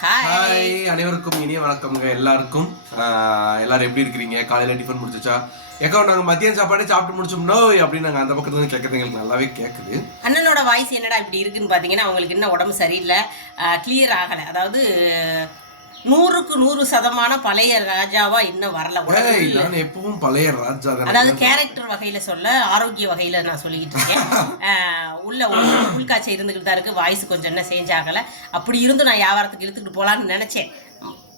Hi அனைவருக்கும் இனிய வணக்கம்ங்க எல்லாருக்கும். எல்லாரும் எப்படி இருக்கிறீங்க? காலையில டிஃபன் முடிச்சுச்சா ஏக்கா நாங்க மதியம் சாப்பாடே சாப்பிட்டு முடிச்சோம்னோ அப்படின்னு நாங்க அந்த பக்கத்துல இருந்து கேட்கறது எங்களுக்கு நல்லாவே கேக்குது. அண்ணனோட வாய்ஸ் என்னடா இப்படி இருக்குன்னு பார்த்தீங்கன்னா அவங்களுக்கு இன்னும் உடம்பு சரியில்லை. கிளியர் ஆகலை. அதாவது நூறுக்கு நூறு சதமான பழைய ராஜாவா இன்னும் வரல நான் எப்பவும் பழைய ராஜா. அதாவது கேரக்டர் வகையில சொல்ல ஆரோக்கிய வகையில நான் சொல்லிக்கிட்டு இருக்கேன். ஆஹ் உள்ள உள்காய்ச்சல் இருந்துகிட்டு தான் இருக்கு. வாய்ஸ் கொஞ்சம் என்ன சேஞ்ச் ஆகல. அப்படி இருந்து நான் வியாபாரத்துக்கு இழுத்துக்கிட்டு போலான்னு நினைச்சேன்.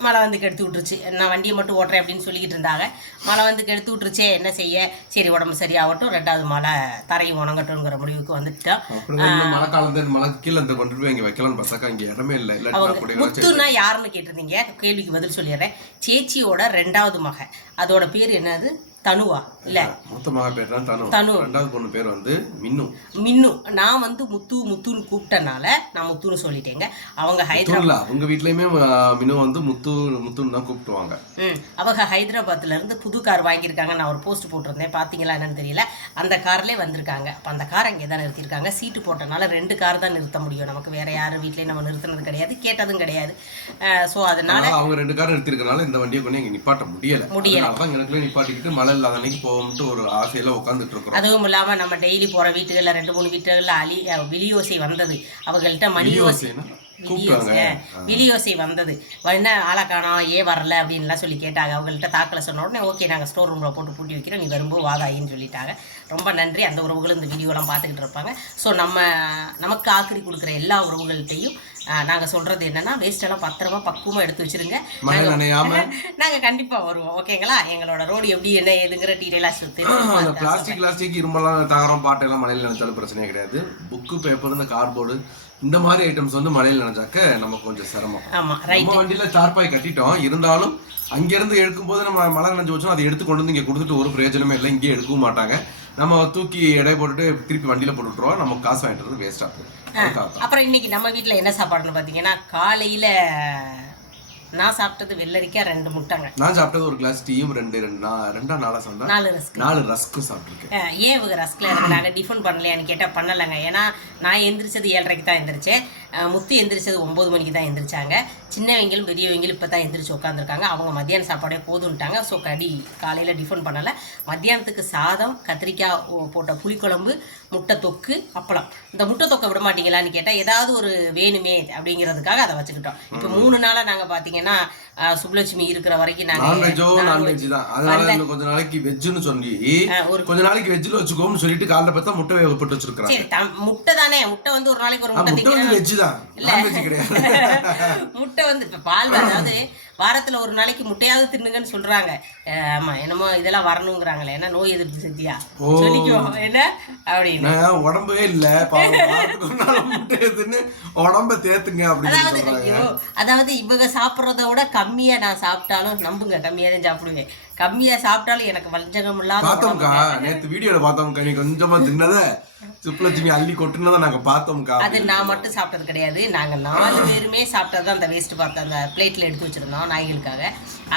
மழை வந்து கெடுத்து விட்டுருச்சு. நான் வண்டியை மட்டும் ஓட்டுறேன் அப்படின்னு சொல்லிக்கிட்டு இருந்தாங்க. மழை வந்து கெடுத்து விட்டுருச்சே என்ன செய்ய? சரி உடம்பு சரியாகட்டும் ரெண்டாவது மழை தரையும் உணங்கட்டும்ங்கிற முடிவுக்கு வந்துட்டோம் மழை காலம் மழை கீழே அந்த கொண்டு போய் இங்க வைக்கலாம்னு பார்த்தாக்கா இங்க இடமே இல்லை. இல்லாட்டி நான் கூட எல்லாம் முத்துனா யாருன்னு கேட்டிருந்தீங்க? கேள்விக்கு பதில் சொல்லிடுறேன். சேச்சியோட ரெண்டாவது மகன். அதோட பேர் என்னது? தனுவா இல்ல. மொத்தமாக பேர் தான் தனு தனு. ரெண்டாவது பொண்ணு பேர் வந்து மின்னு. மின்னு. நான் வந்து முத்து முத்துன்னு கூப்பிட்டனால நான் முத்துன்னு சொல்லிட்டேங்க. அவங்க ஹைதராபாத் அவங்க வீட்லயுமே மினு வந்து முத்து முத்துன்னு தான் கூப்பிட்டுவாங்க. ம். அவங்க ஹைதராபாத்ல இருந்து புது கார் வாங்கியிருக்காங்க. நான் ஒரு போஸ்ட் போட்டிருந்தேன். பார்த்தீங்களா என்னன்னு தெரியல. அந்த கார்லேயே வந்திருக்காங்க. அப்போ அந்த கார் அங்கே தான் நிறுத்தியிருக்காங்க. சீட்டு போட்டனால ரெண்டு கார் தான் நிறுத்த முடியும். நமக்கு வேற யாரும் வீட்லயும் நம்ம நிறுத்தினது கிடையாது. கேட்டதும் கிடையாது. ஸோ அதனால அவங்க ரெண்டு கார் எடுத்திருக்கனால இந்த வண்டியை கொண்டு இங்க நிப்பாட்ட முடியல. முடியல. நிப்பாட்டிக்கிட்டு மழை இல்லாத அன்னைக்கு போகும்ட்டு ஒரு ஆசையில உட்காந்துட்டு இருக்கிறோம் அதுவும் இல்லாம நம்ம டெய்லி போற வீட்டுகளில் ரெண்டு மூணு வீட்டுகளில் அலி அஹ் விலியோசை வந்தது. அவங்கள்ட்ட மணி யோசைனா விலியோசை விலியோசை வந்தது. என்ன ஆளை காணோம் ஏன் வரல அப்படின்லாம் சொல்லி கேட்டாங்க. அவங்கள்ட்ட தாக்கல சொன்ன உடனே ஓகே நாங்கள் ஸ்டோர் ரூமில் போட்டு பூட்டி வைக்கிறோம். நீ வரும்போது வாதாயின்னு சொல்லிட்டாங்க. ரொம்ப நன்றி. அந்த உறவுகளும் இந்த வீடியோலாம் பார்த்துக்கிட்டு இருப்பாங்க. ஸோ நம்ம நமக்கு ஆக்கிரி கொடுக்குற எல்லா உறவுகள்கிட்டையும் நாங்கள் சொல்கிறது என்னன்னா வேஸ்டெல்லாம் பத்திரமா பக்குவமாக எடுத்து வச்சிருங்க. நாங்கள் கண்டிப்பாக வருவோம். ஓகேங்களா எங்களோட ரோடு எப்படி என்ன ஏதுங்கிற அந்த தெரியும் பிளாஸ்டிக் பிளாஸ்டிக் இரும்பெல்லாம் தகரம் பாட்டெல்லாம் மழையில நினைச்சாலும் பிரச்சனையே கிடையாது. புக்கு பேப்பர் இந்த கார்ட்போர்டு இந்த மாதிரி ஐட்டம்ஸ் வந்து மழையில நினைச்சாக்க நமக்கு கொஞ்சம் சிரமம். நம்ம வண்டியில தார்பாய் கட்டிட்டோம். இருந்தாலும் அங்கிருந்து எடுக்கும்போது நம்ம மழை நனைஞ்சு வச்சோம் அதை எடுத்து கொண்டு வந்து இங்க கொடுத்துட்டு ஒரு பிரயோஜனமே இல்லை. இங்கே எடுக்கவும் மாட்டாங்க. நம்ம தூக்கி எடை போட்டுட்டு திருப்பி வண்டியில போட்டுட்டுருவோம் நம்ம காசு வாங்கிட்டு வேஸ்ட் ஆகும். அப்புறம் இன்னைக்கு நம்ம வீட்டில் என்ன சாப்பாடுன்னு பார்த்தீங்கன்னா காலையில் நான் சாப்பிட்டது வெள்ளரிக்காய் ரெண்டு முட்டைங்க. நான் சாப்பிட்டது ஒரு கிளாஸ் டீயும் ரெண்டு ரெண்டு நா- ரெண்டா நாளா சொன்னா நாலு ரஸ்க் நாலு ரஸ்க்கும் சாப்பிட்டுருக்கேன். ஏன் இவங்க ரஸ்கில் இருக்கிறாங்க டிஃபன் பண்ணலையான்னு கேட்டால் பண்ணலைங்க. ஏன்னா நான் எந்திரிச்சது ஏழரைக்கு தான் எந்திரிச்சேன். முத்து எந்திரிச்சது ஒம்பது மணிக்கு தான் எந்திரிச்சாங்க. சின்னவங்களும் பெரியவங்களும் இப்போ தான் எந்திரிச்சு உட்காந்துருக்காங்க அவங்க மத்தியான சாப்பாடே போதுன்ட்டாங்க ஸோ கடி காலையில் டிஃபன் பண்ணலை. மத்தியானத்துக்கு சாதம் கத்திரிக்காய் போட்ட புளிக்குழம்பு முட்டை தொக்கு அப்பளம். இந்த முட்டை தொக்கை விட மாட்டீங்களான்னு கேட்டால் ஏதாவது ஒரு வேணுமே அப்படிங்கிறதுக்காக அதை வச்சுக்கிட்டோம். இப்போ மூணு நாளாக நாங்கள் பார்த்தீங்கன்னா அஹ் சுப்புலட்சுமி இருக்கிற வரைக்கும் நான்வெஜ்ஜோ நான்வெஜ் தான். அதனால இன்னும் கொஞ்ச நாளைக்கு வெஜ்ஜுன்னு சொல்லி ஒரு கொஞ்ச நாளைக்கு வெஜ்ஜில் வச்சுக்கோம்னு சொல்லிட்டு காலைல பார்த்தா முட்டை வேக போட்டு வச்சிருக்காங்க சரி தம்- முட்டை தானே? முட்டை வந்து ஒரு நாளைக்கு ஒரு முட்டை முட்டை வந்து வெஜ் தான். நான்வெஜ் கிடையாது. முட்டை வந்து பால் அதாவது வாரத்துல ஒரு நாளைக்கு முட்டையாவது தின்னுங்கன்னு சொல்றாங்க. அஹ் ஆமா என்னமோ இதெல்லாம் வரணுங்கிறாங்களே என்ன நோய் எதிர்ப்பு சக்தியா. சொல்லிக்குவோம் என்ன? அப்படின்னு. நான் உடம்பே இல்ல உடம்ப தேத்துங்க அப்படின்னு அதாவது இவங்க சாப்பிட்றத விட கம்மியா நான் சாப்பிட்டாலும் நம்புங்க கம்மியா தான் சாப்பிடுவேன். கம்மியா சாப்பிட்டாலும் எனக்கு வஞ்சகம் இல்லாத பார்த்தோம்க்கா நேத்து வீடியோல பார்த்தோம்க்கா நீ கொஞ்சமா தின்னத சுப்புலட்சுமி அள்ளி கொட்டுனதை நாங்க பார்த்தோம்க்கா அது நான் மட்டும் சாப்பிட்டது கிடையாது. நாங்கள் நாலு பேருமே சாப்பிட்டது அந்த வேஸ்ட் பார்த்து அந்த பிளேட்டில் எடுத்து வச்சுருந்தோம். நாய்களுக்காக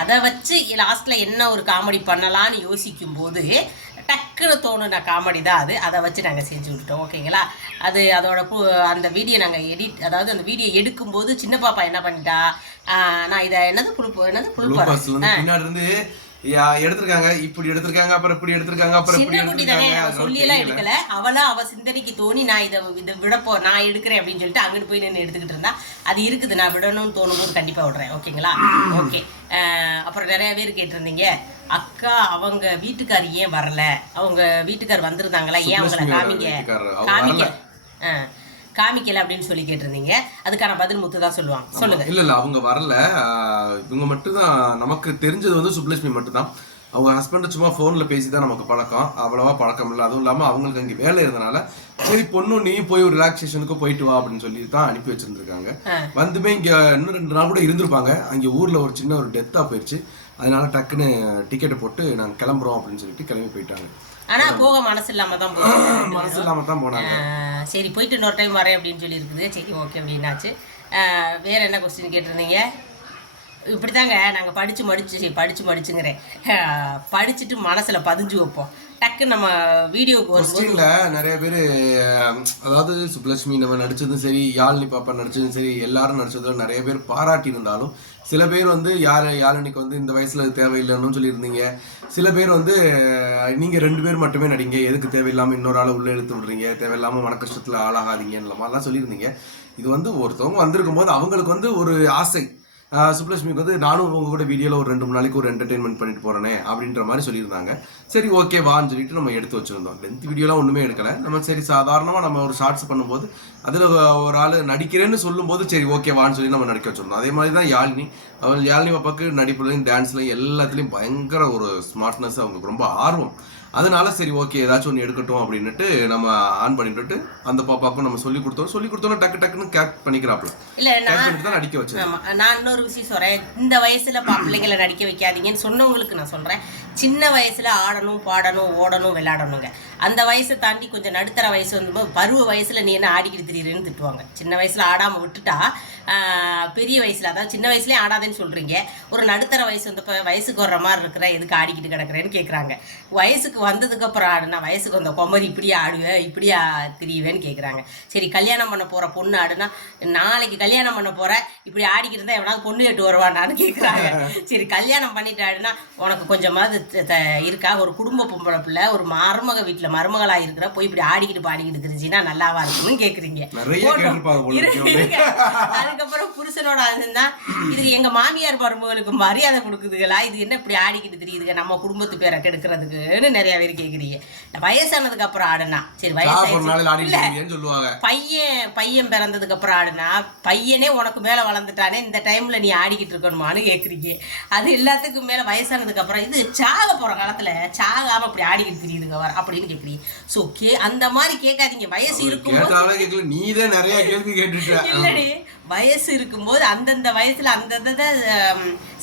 அதை வச்சு லாஸ்ட்டில் என்ன ஒரு காமெடி பண்ணலான்னு யோசிக்கும் போது டக்குன்னு தோணுன காமெடி தான் அது. அதை வச்சு நாங்கள் செஞ்சு விட்டுட்டோம். ஓகேங்களா அது அதோட அந்த வீடியோ நாங்கள் எடிட் அதாவது அந்த வீடியோ எடுக்கும்போது சின்ன பாப்பா என்ன பண்ணிட்டா? நான் இதை என்னது புழுப்பு என்னது புழுப்பா? எடுத்திருக்காங்க. இப்படி எடுத்திருக்காங்க அப்புறம் இப்படி எடுத்திருக்காங்க அப்புறம் இப்படி சின்ன குட்டி தானே அவ சொல்லி எல்லாம். எடுக்கல. அவளா அவ சிந்தனைக்கு தோணி நான் இதை இதை விடப்போ நான் எடுக்கிறேன் அப்படின்னு சொல்லிட்டு அங்கிட்டு போய் நின்று எடுத்துக்கிட்டு இருந்தா. அது இருக்குது. நான் விடணும்னு தோணும் போது கண்டிப்பா விடுறேன். ஓகேங்களா? ஓகே. அப்புறம் நிறைய பேர் கேட்டிருந்தீங்க. அக்கா அவங்க வீட்டுக்கார் ஏன் வரல? அவங்க வீட்டுக்கார் வந்திருந்தாங்களா? ஏன் அவங்கள சுப்புலட்சுமியோட காமிக்க காமிக்கல அப்படின்னு சொல்லி கேட்டிருந்தீங்க. அதுக்கான பதில் முத்து தான் சொல்லுவாங்க. சொல்லுங்க. இல்ல இல்ல அவங்க வரல. இவங்க மட்டும்தான் நமக்கு தெரிஞ்சது வந்து சுப்புலட்சுமி மட்டும்தான். அவங்க ஹஸ்பண்ட் சும்மா ஃபோனில் பேசி தான் நமக்கு பழக்கம். அவ்வளவா பழக்கம் இல்லை. அதுவும் இல்லாமல் அவங்களுக்கு அங்கே வேலை இருந்தனால சரி பொண்ணு நீ போய் ஒரு ரிலாக்ஸேஷனுக்கு போயிட்டு வா அப்படின்னு சொல்லி தான் அனுப்பி வச்சிருந்துருக்காங்க. வந்துமே இங்கே இன்னும் ரெண்டு நாள் கூட இருந்திருப்பாங்க. அங்கே ஊரில் ஒரு சின்ன ஒரு டெத்தாக போயிடுச்சு அதனால டக்குன்னு டிக்கெட்டை போட்டு நாங்கள் கிளம்புறோம் அப்படின்னு சொல்லிட்டு கிளம்பி போயிட்டாங்க. ஆனா போக மனசு இல்லாம தான் போகுது மனசு இல்லாமல் தான் போனாங்க. சரி போயிட்டு இன்னொரு டைம் வரேன் அப்படின்னு சொல்லி இருக்குது சரி ஓகே அப்படின்னாச்சு ஆஹ் வேற என்ன கொஸ்டின் கேட்டிருந்தீங்க? இப்படி தாங்க நாங்கள் படித்து மடிச்சு படித்து மடிச்சுங்கிறேன். படிச்சுட்டு மனசில் பதிஞ்சு வைப்போம். டக்கு நம்ம வீடியோக்கு கொஸ்டின்ல நிறைய பேர் அதாவது சுப்லட்சுமி நம்ம நடிச்சதும் சரி யாழினி பாப்பா நடிச்சதும் சரி எல்லாரும் நடிச்சதும் நிறைய பேர் பாராட்டி இருந்தாலும் சில பேர் வந்து யார் யாழினிக்கு வந்து இந்த வயசுல தேவையில்லைன்னு சொல்லியிருந்தீங்க. சில பேர் வந்து நீங்க ரெண்டு பேர் மட்டுமே நடிங்க எதுக்கு தேவையில்லாம இன்னொரு ஆளை உள்ள எடுத்து விடுறீங்க தேவையில்லாம மன கஷ்டத்துல ஆளாகாதீங்கன்ற மாதிரிலாம் சொல்லியிருந்தீங்க. இது வந்து ஒருத்தவங்க வந்திருக்கும் போது அவங்களுக்கு வந்து ஒரு ஆசை சுப்லட்சுமிக்கு வந்து நானும் உங்க கூட வீடியோவில் ஒரு ரெண்டு மூணு நாளைக்கு ஒரு என்டர்டைன்மெண்ட் பண்ணிட்டு போறேனே அப்படின்ற மாதிரி சொல்லியிருந்தாங்க. சரி ஓகே வான்னு சொல்லிட்டு நம்ம எடுத்து வச்சிருந்தோம். லென்த் வீடியோலாம் ஒன்றுமே எடுக்கலை. நம்ம சரி சாதாரணமாக நம்ம ஒரு ஷார்ட்ஸ் பண்ணும்போது அதில் ஒரு ஆள் நடிக்கிறேன்னு சொல்லும்போது சரி ஓகே வான்னு சொல்லி நம்ம நடிக்க வச்சிருந்தோம். அதே மாதிரி தான் யாழினி. அவள் யாழினி பாப்பாக்கு நடிப்புலையும் டான்ஸ்லையும் எல்லாத்துலேயும் பயங்கர ஒரு ஸ்மார்ட்னஸ் அவங்களுக்கு ரொம்ப ஆர்வம். அதனால சரி ஓகே ஏதாச்சும் ஒன்று எடுக்கட்டும் அப்படின்னுட்டு நம்ம ஆன் பண்ணிட்டு அந்த பாப்பாக்கும் நம்ம சொல்லி கொடுத்தோம். சொல்லி கொடுத்தோம்னா டக்கு டக்குன்னு கேட் பண்ணிக்கிறாப்ல இல்ல நான் தான் நடிக்க வச்சது. ஆமா நான் இன்னொரு விஷயம் சொல்றேன். இந்த வயசுல பா பிள்ளைங்களை நடிக்க வைக்காதீங்கன்னு சொன்னவங்களுக்கு நான் சொல்றேன். சின்ன வயசுல ஆடணும் பாடணும் ஓடணும் விளையாடணுங்க. அந்த வயசை தாண்டி கொஞ்சம் நடுத்தர வயசு வந்து பருவ வயசுல நீ என்ன ஆடிக்கிட்டு திரியிறேன்னு திட்டுவாங்க. சின்ன வயசுல ஆடாம விட்டுட்டா பெரிய வயசுல அதாவது சின்ன வயசுலயே ஆடாதேன்னு சொல்றீங்க. ஒரு நடுத்தர வயசு வந்தப்போ வயசுக்கு வர்ற மாதிரி இருக்கிற எதுக்கு ஆடிக்கிட்டு கிடக்குறேன்னு கேட்குறாங்க வயசுக்கு வந்ததுக்கு அப்புறம் ஆடுனா வயசுக்கு வந்த கொமரி இப்படியா ஆடுவேன் இப்படியா திரியுவேன்னு கேட்குறாங்க சரி கல்யாணம் பண்ண போற பொண்ணு ஆடுனா நாளைக்கு கல்யாணம் பண்ண போற இப்படி ஆடிக்கிட்டு இருந்தா எவனாவது பொண்ணு கேட்டு வருவானான்னு கேட்குறாங்க சரி கல்யாணம் பண்ணிட்டு ஆடுனா உனக்கு கொஞ்சமாவது த- இருக்கா? ஒரு குடும்ப பொம்பளை பிள்ளை ஒரு மருமக வீட்டில் மருமகளா இருக்கிற போய் இப்படி ஆடிக்கிட்டு பாடிக்கிட்டு தெரிஞ்சுன்னா நல்லாவா இருக்கும்னு கேக்குறீங்க. அதுக்கப்புறம் புருஷனோட அதுன்னா இதுக்கு எங்க மாமியார் மருமகளுக்கு மரியாதை கொடுக்குதுங்களா இது என்ன இப்படி ஆடிக்கிட்டு தெரியுதுங்க நம்ம குடும்பத்து பேரை கெடுக்கிறதுக்குன்னு நிறைய பேர் கேக்குறீங்க. வயசானதுக்கு அப்புறம் ஆடுனா சரி வயசாயிடுச்சு. பையன் பையன் பிறந்ததுக்கு அப்புறம் ஆடுனா பையனே உனக்கு மேல வளர்ந்துட்டானே இந்த டைம்ல நீ ஆடிக்கிட்டு இருக்கணுமான்னு கேக்குறீங்க. அது எல்லாத்துக்கும் மேல வயசானதுக்கு அப்புறம் இது சாக போற காலத்துல சாகாம அப்படி ஆடிக்கிட்டு தெரியுதுங்க அப்படின்னு கேக்குறீங்க சோ கே அந்த மாதிரி கேட்காதீங்க. வயசு கேட்டாலே கேட்கல. நீதான் நிறைய கேள்வி கேட்டுட்ட. வயசு இருக்கும்போது அந்தந்த வயசுல அந்தந்த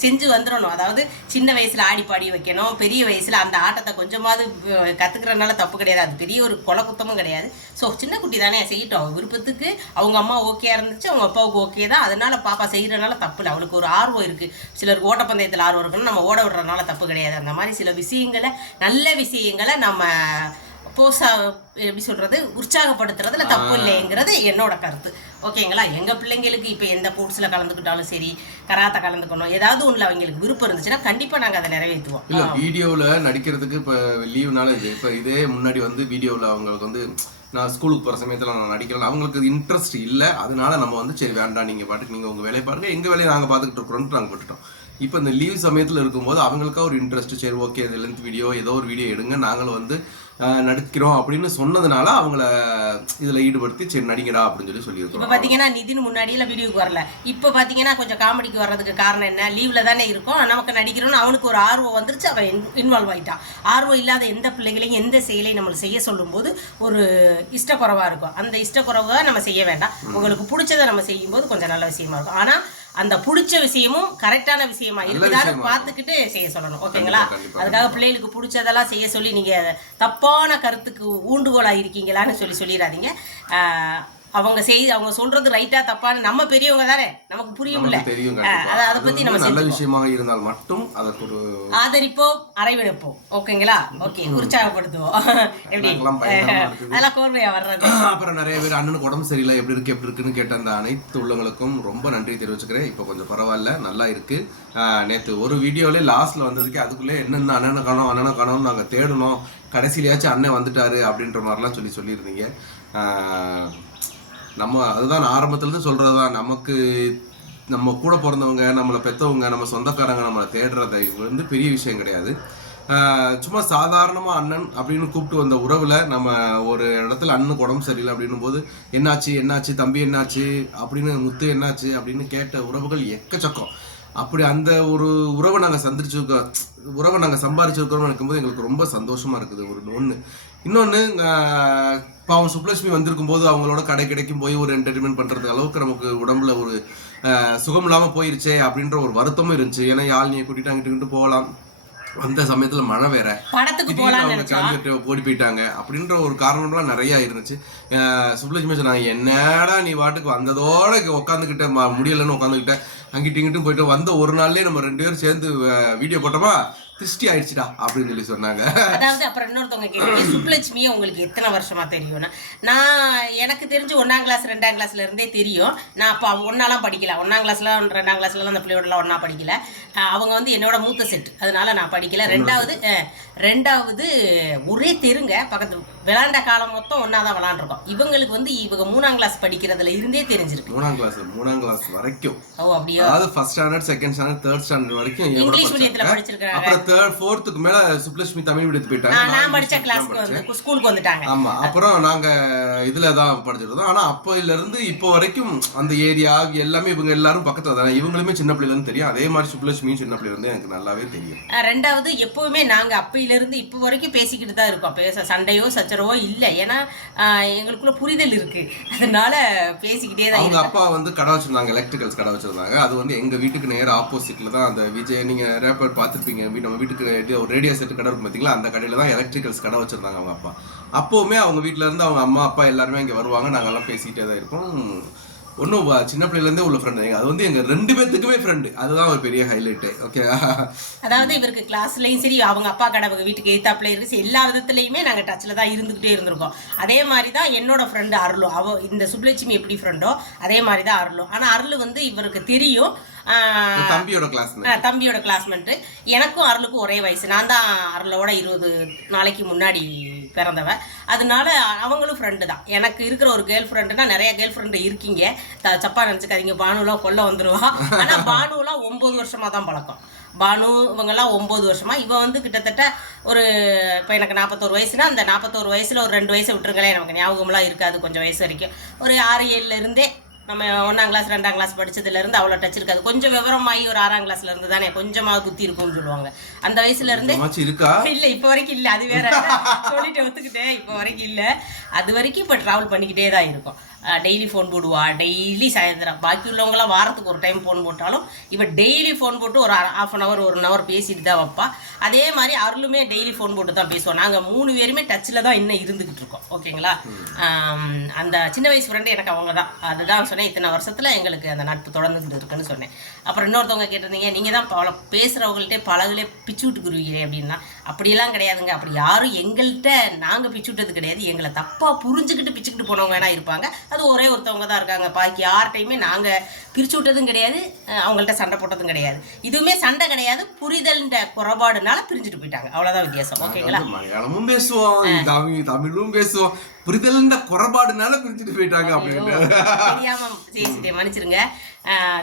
செஞ்சு வந்துடணும் அதாவது சின்ன வயசுல ஆடி பாடி வைக்கணும். பெரிய வயசுல அந்த ஆட்டத்தை கொஞ்சமாவது கத்துக்கிறதுனால தப்பு கிடையாது. அது பெரிய ஒரு கொலை குத்தமும் கிடையாது. ஸோ சின்ன குட்டி தானே செய்யட்டும். விருப்பத்துக்கு அவங்க அம்மா ஓகே இருந்துச்சு அவங்க அப்பாவுக்கு ஓகே தான். அதனால பாப்பா செய்யறதுனால தப்பு இல்லை. அவளுக்கு ஒரு ஆர்வம் இருக்கு. சிலருக்கு ஓட்டப்பந்தயத்தில் ஆர்வம் இருக்குன்னு நம்ம ஓட விடுறதுனால தப்பு கிடையாது. அந்த மாதிரி சில விஷயங்களை நல்ல விஷயங்களை நம்ம போசா எப்படி சொல்றது உற்சாகப்படுத்துறதுல தப்பு இல்லைங்கிறது என்னோட கருத்து. ஓகேங்களா? எங்க பிள்ளைங்களுக்கு இப்போ எந்த ஸ்போர்ட்ஸ்ல கலந்துக்கிட்டாலும் சரி கராத்தே கலந்துக்கணும் ஏதாவது ஒண்ணுல அவங்களுக்கு விருப்பம் இருந்துச்சுன்னா கண்டிப்பா நாங்க அதை நிறைவேற்றுவோம். இல்ல வீடியோல நடிக்கிறதுக்கு இப்ப லீவுனால இது. இப்ப இதே முன்னாடி வந்து வீடியோல அவங்களுக்கு வந்து நான் ஸ்கூலுக்கு போற சமயத்துல நான் நடிக்கிறேன். அவங்களுக்கு இன்ட்ரெஸ்ட் இல்ல. அதனால நம்ம வந்து சரி வேண்டாம் நீங்க பாட்டுக்கு நீங்க உங்க வேலையை பாருங்க. எங்க வேலையை நாங்க பாத்துக்கிட்டு இருக்கிறோம்னு நாங்க விட்டுட்டோம் இப்போ இந்த லீவ் சமயத்துல இருக்கும்போது அவங்களுக்கா ஒரு இன்ட்ரெஸ்ட் சரி ஓகே இது லென்த் வீடியோ ஏதோ ஒரு வீடியோ எடுங்க நாங்களும் வந்து நடிக்கிறோம் அப்படின்னு சொன்னதுனால அவங்கள இதுல ஈடுபடுத்தி சரி நடிங்கடா அப்படின்னு சொல்லி இப்போ சொல்லியிருக்கோம் பார்த்தீங்கன்னா நிதின் முன்னாடியெல்லாம் வீடியோக்கு வரல. இப்போ பார்த்தீங்கன்னா கொஞ்சம் காமெடிக்கு வர்றதுக்கு காரணம் என்ன? லீவில் தானே இருக்கும். நமக்கு நடிக்கிறோம்னு அவனுக்கு ஒரு ஆர்வம் வந்துருச்சு அவன் இன்வால்வ் ஆயிட்டான். ஆர்வம் இல்லாத எந்த பிள்ளைகளையும் எந்த செயலையும் நம்மளுக்கு செய்ய சொல்லும்போது ஒரு இஷ்டக்குறைவாக இருக்கும். அந்த இஷ்டக்குறைவை நம்ம செய்ய வேண்டாம். உங்களுக்கு பிடிச்சதை நம்ம செய்யும்போது கொஞ்சம் நல்ல விஷயமா இருக்கும். ஆனால் அந்த பிடிச்ச விஷயமும் கரெக்டான விஷயமா இருக்குதான்னு பார்த்துக்கிட்டு செய்ய சொல்லணும். ஓகேங்களா. அதுக்காக பிள்ளைகளுக்கு பிடிச்சதெல்லாம் செய்ய சொல்லி நீங்க தப்பான கருத்துக்கு ஊண்டுகோலா இருக்கீங்களான்னு சொல்லி சொல்லிடாதீங்க. அவங்க செய் அவங்க சொல்றது ரைட்டா தப்பான்னு நம்ம பெரியவங்க தானே? நமக்கு புரியும்ல. அதை பத்தி நம்ம நல்ல. விஷயமாக இருந்தால் மட்டும் அதற்கு ஒரு ஆதரிப்போம் அரைவிடப்போம் ஓகேங்களா? ஓகே உற்சாகப்படுத்துவோம். எப்படி. அதெல்லாம் கோர்வையா வர்றது. அப்புறம் நிறைய பேர் அண்ணனுக்கு உடம்பு சரியில்லை எப்படி இருக்கு எப்படி இருக்குன்னு கேட்ட அந்த அனைத்து உள்ளவங்களுக்கும் ரொம்ப நன்றி தெரிவிச்சுக்கிறேன். இப்போ கொஞ்சம் பரவாயில்ல நல்லா இருக்கு. நேத்து ஒரு வீடியோல லாஸ்ட்ல வந்ததுக்கு அதுக்குள்ளே என்னென்ன அண்ணனை காணோம் அண்ணனை காணோம் நாங்க தேடணும் கடைசியிலயாச்சும் அண்ணன் வந்துட்டாரு அப்படின்ற மாதிரிலாம் சொல்லி சொல்லியிருந்தீங்க. நம்ம அதுதான் ஆரம்பத்துலேருந்து சொல்கிறது தான் நமக்கு நம்ம கூட பிறந்தவங்க நம்மளை பெற்றவங்க நம்ம சொந்தக்காரங்க நம்மளை தேடுறது வந்து பெரிய விஷயம் கிடையாது. சும்மா சாதாரணமாக அண்ணன் அப்படின்னு கூப்பிட்டு வந்த உறவில் நம்ம ஒரு இடத்துல அண்ணனுக்கு உடம்பு சரியில்லை அப்படின்னும் போது என்னாச்சு என்னாச்சு தம்பி என்னாச்சு? அப்படின்னு முத்து என்னாச்சு? அப்படின்னு கேட்ட உறவுகள் எக்கச்சக்கம். அப்படி அந்த ஒரு உறவை நாங்கள் சந்திச்சிருக்கோம். உறவை நாங்கள் சம்பாரிச்சிருக்கிறோம் நினைக்கும்போது எங்களுக்கு ரொம்ப சந்தோஷமாக இருக்குது. ஒரு ஒன்று இன்னொன்று பாவம் சுப்லட்சுமி வந்திருக்கும் போது அவங்களோட கடை கிடைக்கும் போய் ஒரு என்டர்டைன்மெண்ட் பண்றது அளவுக்கு நமக்கு உடம்புல ஒரு சுகம் இல்லாம போயிருச்சே அப்படின்ற ஒரு வருத்தமும் இருந்துச்சு. ஏன்னா யாழ்னியை கூட்டிட்டு அங்கிட்டு போகலாம். அந்த சமயத்துல மழை வேற. அவங்க கிளம்பிட்டு ஓடி போயிட்டாங்க. அப்படின்ற ஒரு காரணம்லாம் நிறைய இருந்துச்சு. சுப்லட்சுமி சொன்னாங்க என்னடா நீ வாட்டுக்கு வந்ததோட உட்காந்துக்கிட்ட முடியலன்னு உட்காந்துக்கிட்ட அங்கிட்டு இங்கிட்டும் போயிட்டு வந்த ஒரு நாள்லயே நம்ம ரெண்டு பேரும் சேர்ந்து வீடியோ போட்டோமா? திருஷ்டி ஆயிடுச்சுடா அப்படின்னு சொல்லி சொன்னாங்க. அதாவது அப்புறம் இன்னொருத்தவங்க கேட்டீங்க சுப்லட்சுமியை உங்களுக்கு எத்தனை வருஷமா தெரியும்னா? நான் எனக்கு தெரிஞ்சு ஒன்றாம் கிளாஸ் ரெண்டாம் கிளாஸ்ல இருந்தே தெரியும். நான் அப்போ ஒன்னாலாம் படிக்கல. ஒன்றாம் கிளாஸ்ல ரெண்டாம் கிளாஸ்ல அந்த பிள்ளையோடலாம் ஒன்றா படிக்கல. அவங்க வந்து என்னோட மூத்த செட் அதனால நான் படிக்கல. ரெண்டாவது ரெண்டாவது ஒரே தெருங்க. பக்கத்து விளாண்ட காலம் மொத்தம் ஒன்றா தான் விளாண்டுருக்கோம். இவங்களுக்கு வந்து இவங்க மூணாம் கிளாஸ் படிக்கிறதுல இருந்தே தெரிஞ்சிருக்கு. மூணாம் கிளாஸ் மூணாம் கிளாஸ் வரைக்கும். ஓ அப்படியோ? அதாவது first standard second standard third standard வரைக்கும் இங்கிலீஷ் மீடியத்துல. படிச்சிருக்காங்க. தேர்ட் ஃபோர்த்துக்கு மேல சுப்லட்சுமி தமிழ் மீடியத்துக்கு போயிட்டாங்க. நான் படிச்ச கிளாஸ்க்கு வந்து ஸ்கூலுக்கு வந்துட்டாங்க. ஆமா அப்புறம் நாங்க இதுல தான் படிச்சிட்டு இருந்தோம் ஆனா அப்போல இருந்து இப்போ வரைக்கும் அந்த ஏரியா எல்லாமே இவங்க எல்லாரும் பக்கத்துல தான். இவங்களுமே சின்ன பிள்ளைல இருந்து தெரியும். அதே மாதிரி சுப்லட்சுமியும் சின்ன பிள்ளைல இருந்து எனக்கு நல்லாவே தெரியும். ரெண்டாவது எப்பவுமே நாங்க அப்பையில இருந்து இப்போ வரைக்கும் பேசிக்கிட்டு தான் இருக்கோம். பேச சண்டையோ சச்சரவோ இல்லை. ஏன்னா எங்களுக்குள்ள புரிதல் இருக்கு. அதனால பேசிக்கிட்டே தான் அவங்க அப்பா வந்து கடை வச்சிருந்தாங்க எலக்ட்ரிக்கல்ஸ் கடை வச்சிருந்தாங்க. அது வந்து எங்க வீட்டுக்கு நேர ஆப்போசிட்ல தான். அந்த விஜய் நீங்க ரேப்பர் பார்த்துருப்பீங்க நம்ம வீட்டுக்கு ஒரு ரேடியோ செட்டு கடை இருக்கும் பார்த்தீங்களா அந்த கடையில் தான் எலக்ட்ரிக்கல்ஸ் கடை வச்சுருந்தாங்க அவங்க அப்பா. அப்போவுமே அவங்க வீட்டிலேருந்து அவங்க அம்மா அப்பா எல்லாருமே இங்கே வருவாங்க. நாங்கள்லாம் பேசிகிட்டே தான் இருப்போம். ஒன்றும் சின்ன பிள்ளைலேருந்தே உள்ள ஃப்ரெண்டு அது வந்து எங்கள் ரெண்டு பேர்த்துக்குமே ஃப்ரெண்டு அதுதான் ஒரு பெரிய ஹைலைட்டு ஓகே அதாவது இவருக்கு கிளாஸ்லயும் சரி அவங்க அப்பா கடை அவங்க வீட்டுக்கு எய்த்தாப்புல இருக்கு. சரி, எல்லா விதத்துலையுமே நாங்கள் டச்சில் தான் இருந்துக்கிட்டே இருந்திருக்கோம். அதே மாதிரி தான் என்னோட ஃப்ரெண்டு அருளும். அவ இந்த சுப்லட்சுமி எப்படி ஃப்ரெண்டோ அதே மாதிரி தான் அருளும். ஆனால் அருள் வந்து இவருக்கு தெரியும். தம்பியோட கிளாஸ்மேட் தம்பியோட கிளாஸ்மேட்டு எனக்கும் அருளுக்கும் ஒரே வயசு. நான் தான் அருளோட இருபது நாளைக்கு முன்னாடி பிறந்தவ. அதனால அவங்களும் ஃப்ரெண்டு தான். எனக்கு இருக்கிற ஒரு கேர்ள் ஃப்ரெண்டுனா நிறைய கேர்ள் ஃப்ரெண்டு இருக்கீங்க. தப்பா நினச்சிக்காதீங்க. பானுலாம் கொல்ல வந்துருவா. ஆனால் பானுலாம் ஒம்பது வருஷமா தான் பழக்கம். பானு இவங்கெல்லாம் ஒம்பது வருஷமா. இவ வந்து கிட்டத்தட்ட ஒரு இப்போ எனக்கு நாற்பத்தோரு வயசுனா அந்த நாற்பத்தோரு வயசுல ஒரு ரெண்டு வயசு விட்டுருங்களேன். நமக்கு ஞாபகம்லாம் இருக்காது. கொஞ்சம் வயசு வரைக்கும். ஒரு ஆறு ஏழுல இருந்தே நம்ம ஒன்றாம் கிளாஸ் ரெண்டாம் கிளாஸ் படிச்சதுல இருந்து அவ்வளோ டச் இருக்காது. கொஞ்சம் விவரமாகி ஒரு ஆறாம் கிளாஸ்ல இருந்து தானே கொஞ்சமாக புத்தி இருக்கும்னு சொல்லுவாங்க. அந்த வயசுல இருந்தே இல்ல இப்ப வரைக்கும் இல்ல. அது வேற. சொல்லிட்டு ஒத்துக்கிட்டேன். இப்ப வரைக்கும் இல்ல. அது வரைக்கும் இப்ப டிராவல் பண்ணிக்கிட்டே தான் இருக்கும். டெய்லி ஃபோன் போடுவா. டெய்லி சாயந்தரம். பாக்கி உள்ளவங்களாம் வாரத்துக்கு ஒரு டைம் ஃபோன் போட்டாலும் இவ டெய்லி ஃபோன் போட்டு ஒரு ஹாஃப் அன் ஹவர் ஒரு ஹவர் பேசிட்டு தான் வைப்பா. அதே மாதிரி அருளுமே டெய்லி ஃபோன் போட்டு தான் பேசுவோம் நாங்கள் மூணு பேருமே டச்சில் தான் இன்னும் இருந்துக்கிட்டு இருக்கோம். ஓகேங்களா? அந்த சின்ன வயசு ஃப்ரெண்டு எனக்கு அவங்க தான். அதுதான் சொன்னேன் இத்தனை வருஷத்துல எங்களுக்கு அந்த நட்பு தொடர்ந்துகிட்டு இருக்குன்னு சொன்னேன். அப்புறம் இன்னொருத்தவங்க கேட்டிருந்தீங்க நீங்கள் தான் பல பேசுகிறவங்கள்ட்டே பழகுலே பிச்சு விட்டுக்குருவீங்க அப்படின்னா அப்படியெல்லாம் கிடையாதுங்க. அப்படி யாரும் எங்கள்கிட்ட நாங்கள் பிச்சு விட்டது கிடையாது. எங்களை தப்பாக புரிஞ்சுக்கிட்டு பிச்சுக்கிட்டு போனவங்க வேணா இருப்பாங்க. அது ஒரே ஒருத்தவங்க தான் இருக்காங்க. பாக்கி யார்கிட்டையுமே நாங்க பிரிச்சு விட்டதும் கிடையாது. அவங்கள்ட்ட சண்டை போட்டதும் கிடையாது. இதுவுமே சண்டை கிடையாது. புரிதல்ன்ற குறைபாடுனால பிரிஞ்சுட்டு போயிட்டாங்க. அவ்வளவுதான் வித்தியாசம். ஓகேங்களா? மலையாளமும் பேசுவோம் தமிழ் தமிழும் பேசுவோம். புரிதல் இந்த குறைபாடுனால பிரிச்சுட்டு போயிட்டாங்க அப்படின்னு தெரியாம சரி சரி மன்னிச்சிருங்க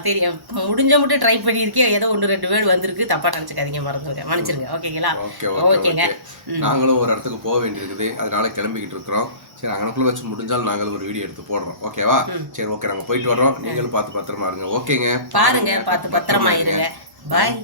தெரியும். முடிஞ்ச மட்டும் ட்ரை பண்ணியிருக்கேன் ஏதோ ஒன்று ரெண்டு வேர்டு வந்திருக்கு. தப்பா நினச்சிக்காதீங்க மறந்துருங்க மன்னிச்சிருங்க. ஓகேங்களா? ஓகே ஓகே ஓகேங்க. ஓகே. நாங்களும் ஒரு இடத்துக்கு போக வேண்டியிருக்குது. அதனால கிளம்பிக்கிட்டு இருக்கிறோம். சரி அங்கனக்குள்ள வச்சு முடிஞ்சாலும் நாங்களும் ஒரு வீடியோ எடுத்து போடுறோம். ஓகேவா சரி ஓகே நாங்க போயிட்டு வரோம் நீங்களும் பார்த்து பத்திரமா இருங்க. ஓகேங்க பாருங்க பார்த்து பத்திரமா இருங்க. பாய்